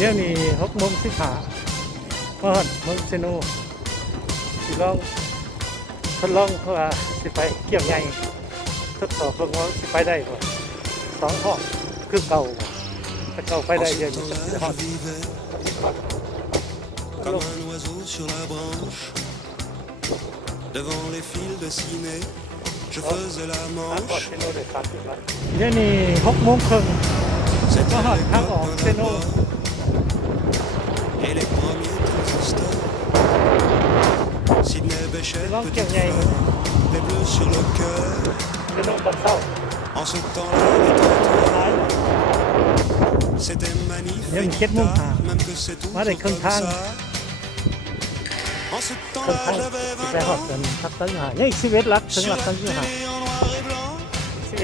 เดี๋ยวนี้6:15ฮอดเมืองเซโนสิลองทดลองเพราะว่าสิไปเกี่ยวใหญ่ทดสอบเบิ่งว่าสิไปได้บ่2 ห้องคือเก่าบ่ถ้าเก่าไปได้เดี๋ยวนี้สิฮอด Comme un oiseau sur la branche, devant les fils de ciné, je faisais la manche. เดี๋ยวนี้6:30 C'était ฮอดทางออก l'époque เซ d'un โน apport et les premiers transistors. Sidney Bechet, Long petite carrière. fleur, les bleus sur le cœur. เซโนตอนเช้า En ce temps-là, les trottoirs, c'était เดี๋ยวนี้ magnifique, 7:05 même que c'est tout มาได้ครึ่ง comme ทาง ça. En ce ครึ่ง temps-là, ทาง j'avais สิ 20 ไปฮอด ans. กันทักตั้งหายังอีก11 ลักถึง Sur ลัก la ตั้ง télé หา en noir et blanc,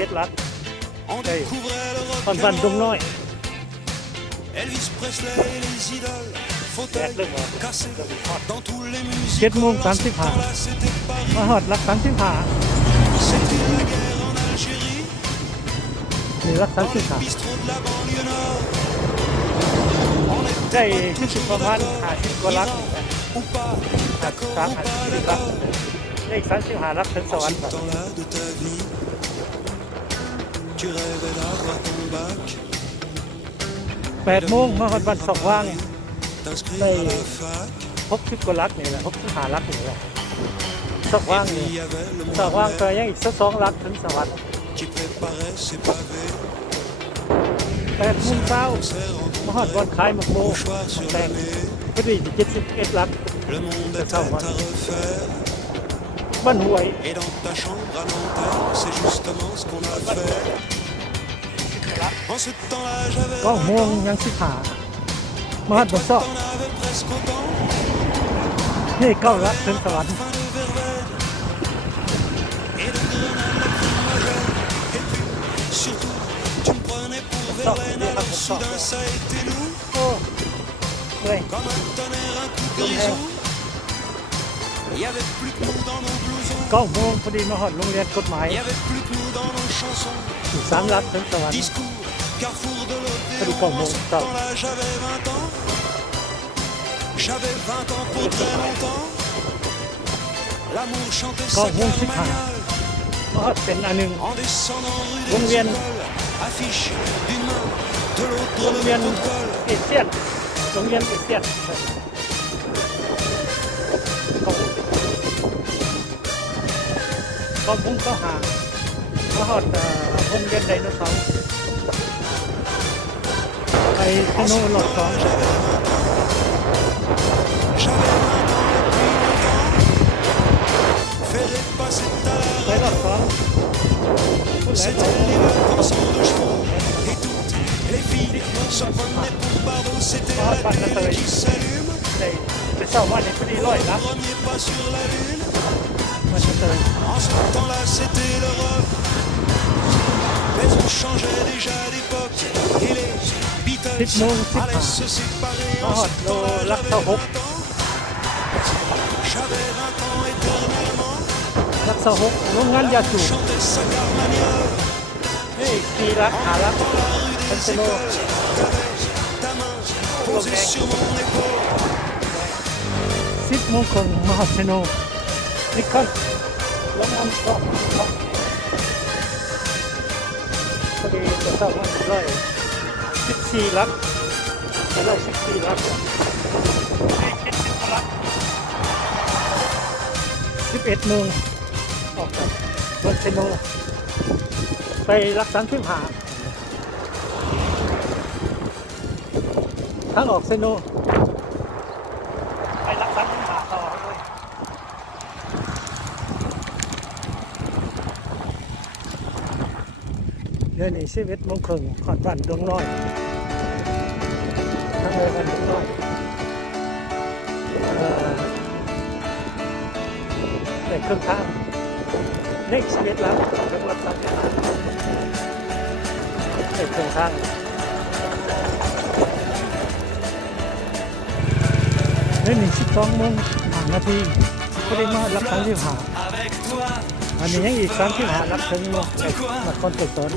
11 ลัก on Hey. découvrait le ตอน rock บ้าน and ดงน้อย roll, Elvis Presley et les idoles, แดด fauteuils เริ่มออก cassés เริ่มฮอด dans tous les musicals. 7:35 Temps-là, c'était มา Paris, ฮอดลัก35 c'était la guerre en Algérie, นี่ลัก dans les 35 bistrots de la banlieue nord. On ได้ était ที่สิบประมาณ50 กว่าลัก ou pas, d'accord ou pas 30 ลัก d'accord. เลข35 ลักถึงส En วร ce รค์ temps-là de ta vie, tu rêvais d'avoir ton bac, 8 โมงมาฮอดบ้านสองว่าง t'inscrire Hey. à la fac. 60 กว่าลักนี่แหละ65 ลักนี่แหละสอง Et ว่าง puis นี่ il y avait le สองว่าง moine ก็ยังอีกสัก2 ลักถึงสวรรค์ qui préparait ses pavés. 8 โมงเช้า Concert มาฮอดบอนขายหมกโม mouchoir sur แต le ง nez. พอดี71 ลัก Le monde C'est était ça, ouais. à refaire. บ้านห้วย Et dans ta chambre à Nanterre, c'est justement ce qu'on a fait. En ce temps-là, j'avais ก็ 20 โมง ans. ยัง15มาฮอดบ่ซอก T'en avais presque autant. นี่9 ลักถึงสวรรค์ Fin de verveine et de grenades lacrymogènes. Et puis, surtout, tu me prenais pour Verlaine. Alors soudain, ça a été nous. โอ้เฮ้ย Comme un tonnerre, un coup de grisou. Il y avait plus que nous dans nos blousons. 9 โมงพอดีมาฮอดโรงเรียนกฎหมาย Il y avait plus que nous dans nos chansons. อีก3 ลักถึงสวรรค์ Discours, carrefour de Salut, l'Odéon. comment En ce ça temps-là, j'avais 20 ans. J'avais 20 ans pour très longtemps. L'amour chantait sa 9 โมง 15 carmagnole. มาฮอดเป็นอันหนึง En descendant rue Long des Vienne. Écoles, affiche d'une main, de l'autre โรง le เรียน protocole. เอเชียนโรงเรียนเอเชียนก็พุ่งก็หามาฮอดโรงเรียนไดโนเสาร์ไปสโนว์หลอด 2 J'avais 20 ans depuis longtemps. Ferré passer ta ไปหลอด 2ผู้ใหญ่ C'était les vacances en 2 chevaux. Et toutes les filles se prenaient pour Bardot. C'était la télé qui s'allume. ได้ไปเศร้าวันนี้พอดี100 ลัก Premier pas sur la lune. มันจะเติม En ce temps-là, c'était l'Europe. Mais on changeait déjà d'époque. Et les Beatles 10 โมง allaient 15 se séparer. มา En ฮอด ce โล temps-là, ลัก j'avais เท่า 20 ans. J'avais 20 ans éternellement. 6 ลักเท่า6โรงงานยาสูบ Chantait sa carmagnole. นี่4 ลัก5 ลัก Dans la rue เป็น des สโนว์ écoles, t'avais ta main posée sur mon épaule. 10 โมงครึ่งมาฮอดเซโนนิคอนลงน้ำก็พอดีจะเศร้าวันร้อย14 ลักไปร้อย14 ลัก11 โมงออกจากบนเซโนไปรักษาขึ้นหาทางออกเซโนไปรักษาขึ้นหาต่อเลยเดี๋ยวนี้11 โมงครึ่งขอดบ้านดงน้อยทางเลยบ้านดงน้อยในเครื่องทางเลข11 แล้วจังหวัดสังขะในเครื่องทางเดี๋ยวนี้12 โมง 5 นาทีพอดีมารับ35อันนี้ยังอีก35 ลักถึงนครปฐม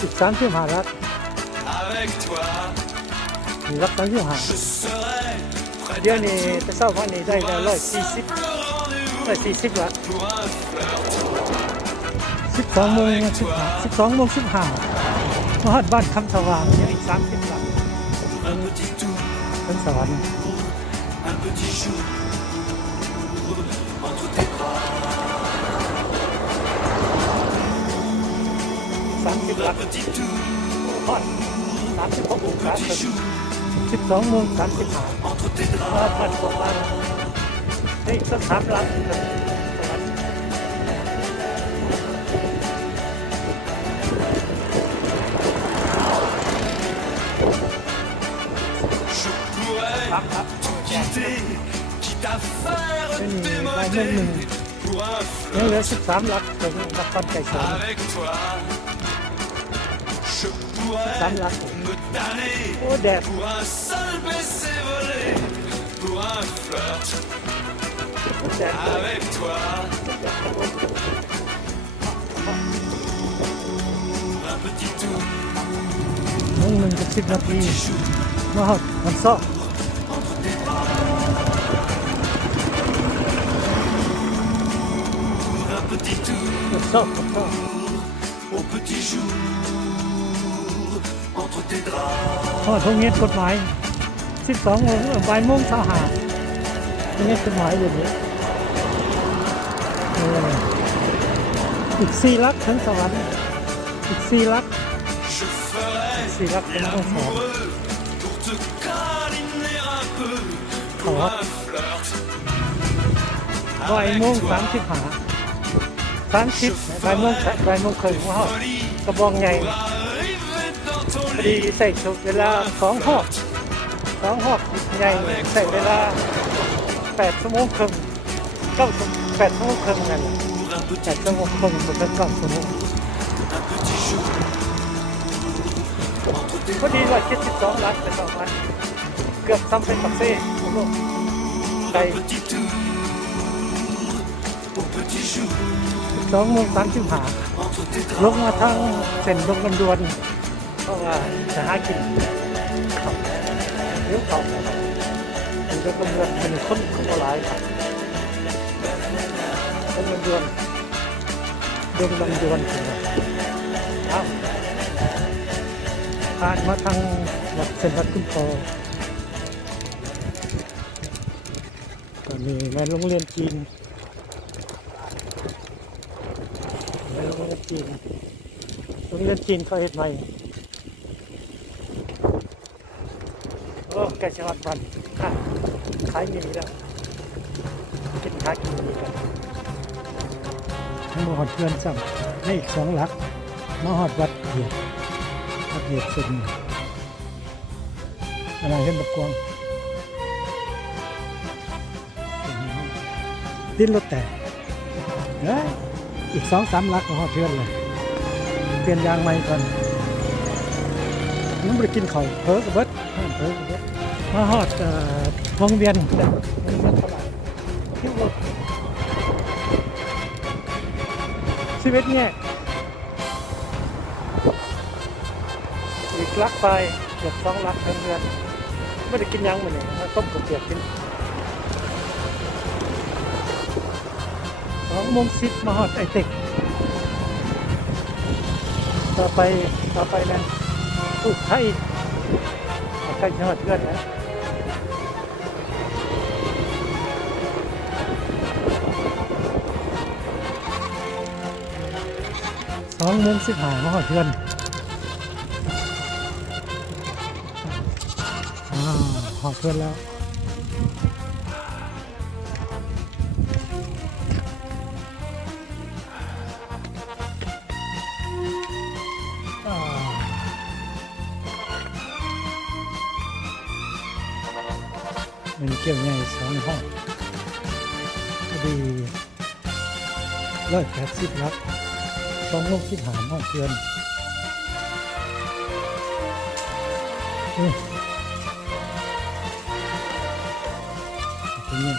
อีก35 ลัก Avec toi, มีรักตั้งอยู่ห่าง Je serai prêt เดี๋ยว à นี้ tout จะเศร้าวันนี้ได้แล้ว140 140ละ pour un flirt. 12 โมง12 โมง 15มาฮอดบ้านคำสว่างยังอีก30ละ Un petit tour, เป็นสวรรค์ un petit jour entre tes bras. 30ละ Un petit tour, ฮอด36องศา petit jour 12 โมง 35 entre tes มา draps. บ้านสว่างนี่สัก3ลักสวรรค์ Je pourrais ครับครับ quitter, quitte à faire Une démoder minute. pour un ยังเหลือ flirt 13ลักถึงนครไก่สอน avec toi. Je pourrais Sam là. me tanner โอ้แดด pour un seul baiser volé, pour un flirt แดด avec toi. Un petit tour, 1 กับ10 นาที petit jour มาฮอดมันซอก entre tes bras. Un petit tour, มันซอกมันซอก au petit jour entre tes draps. ฮอดโรงเรียนกฎหมาย 12 โมงบ่ายโมงเช้าหาโรงเรียนกฎหมายอยู่นี่อีก4ลักถึงสวรรค์อีก4ลัก Je ferai 4ลักถึงต้องสวรรค์ l'amoureux pour te câliner un peu, pour Oh. un flirt บ่ายโมง avec toi. 30บ่ายโมงครึ่งมาฮอด Folie กระบองใหญ่ pour arriver dans ton พอดี lit. ใส่ชุดเวลา2 หอกใหญ่ใส่เวลา8 ชั่วโมงครึ่ง8 ชั่วโมงครึ่งนั่นแหละ Pour un 8 petit, ชั่วโมงครึ่งบ่ถึง9 ชั่วโมง un petit jour entre tes พอดี172ลักเป็นประมาณเกือบซ้ำเป็นปักเซ่โลกไกล petit tour, au petit jour 2 โมง 35 entre tes ล draps. งมาทางเส้นดงลำดวนเพราะว่าจะหากินข้าวเลี้ยวเขาเป็นดงลำดวนเป็นคนก็หลายครับดงลำดวนถึงผ่านมาทางวัดเส้นวัดคุ้มโพก็มีแม่โรงเรียนจีนโรงเรียนจีนเขาเฮ็ดใหม่โอ้ไก่ชวัดวันขายมีแล้วกินขายกินมีกันมาหอดเพื่อนซ้ำให้อีก2 หลักมาหอดวัดเหยียดสุดอะไรเห็นบักกวางดิ้นรถแตกอีก 2-3 หลักมาหอดเพื่อนเลยเปลี่ยนยางใหม่ก่อนยังไม่ได้กินข้าวเพิ่งกับเบิดมาฮอดวงเวียนเท่าไหร่ที่ว่าชีวิตเนี่ยอีกลักไปเกือบ2 ลักเพื่อนไม่ได้กินยังเหมือนเนี่ยต้มกับเปียกกิน2 โมง 10มาฮอดไอเต็กต่อไปนั้นถูกไทยใกล้จะหอดเพื่อนแล้ว2 โมง 15มาหอดเพื่อนหอดเพื่อนแล้วมีเกี่ยวใหญ่2 ห้องก็ดี180 ลัก2 โมง 15ห้องเพื่อนตรงนี้